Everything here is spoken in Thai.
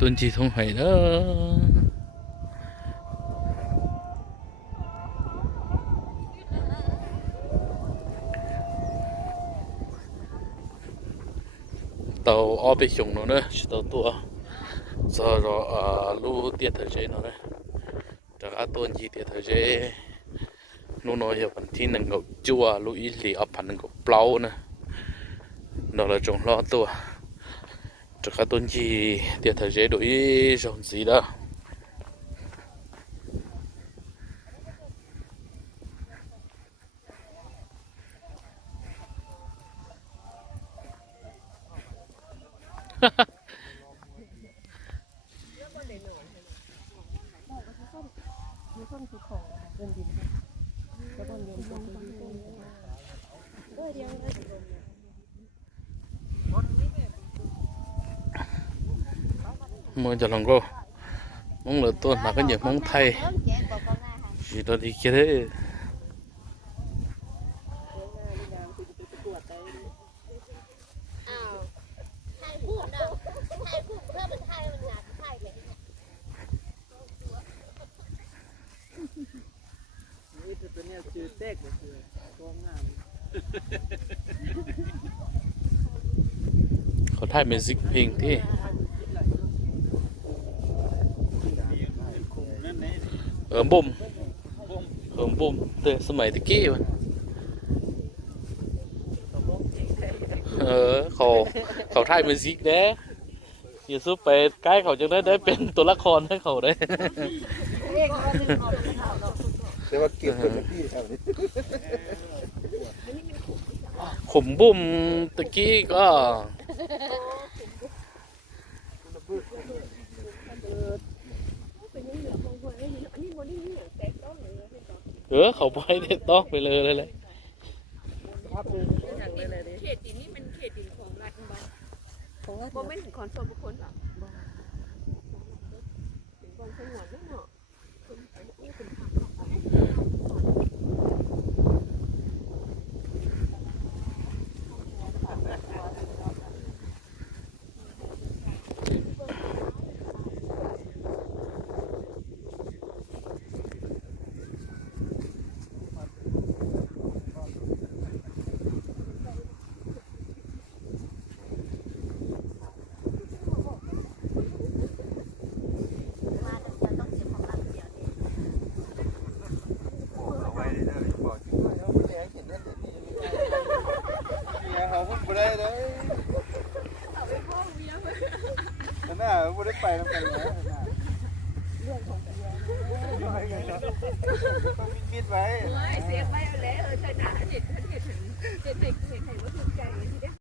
tuần chỉ không phải đó tàu o bị sùng nó nữa tàu tua giờ rồi lu tiệt thời chế nó đấyจากอาตัวจีเดียเธอเจนู่นน้อยอย่าพันที่หนึ่งก็จั่วลุยหลีอับพันหนึ่งก็เปล่านะเราเลยจงล้อตัวจากอาตัวจีเดียเธอเจโดยจงสีđó mới cho lòng cô mong là tôi là cái gì mong thay chỉ đó đi kia thếเขาถ่ายเมจิกเพลงที่บุ้มบุ้มเตะสมัยตะกี้มันเขาถ่ายเมจิกเด้อย่าซุปไปใกล้เขาจะได้เป็นตัวละครให้เขาได้แต่ว่าเก็บคนที่แถวนี้ขมบุ้มตะกี้ก็เขาไปได้ต้องไปเลยเลยเขตดินนี่มันเขตดินของรัฐบ้านบ่แม่นของส่วนบุคคลหรอกเป็นกองสงวนนั่นเนาะไม่ได้ไปแล้วกันแล้วเรื่องของเรื่องมิดไว้เสียไปแล้วชนะเด็กเห็นว่าถูกใจทีเดียว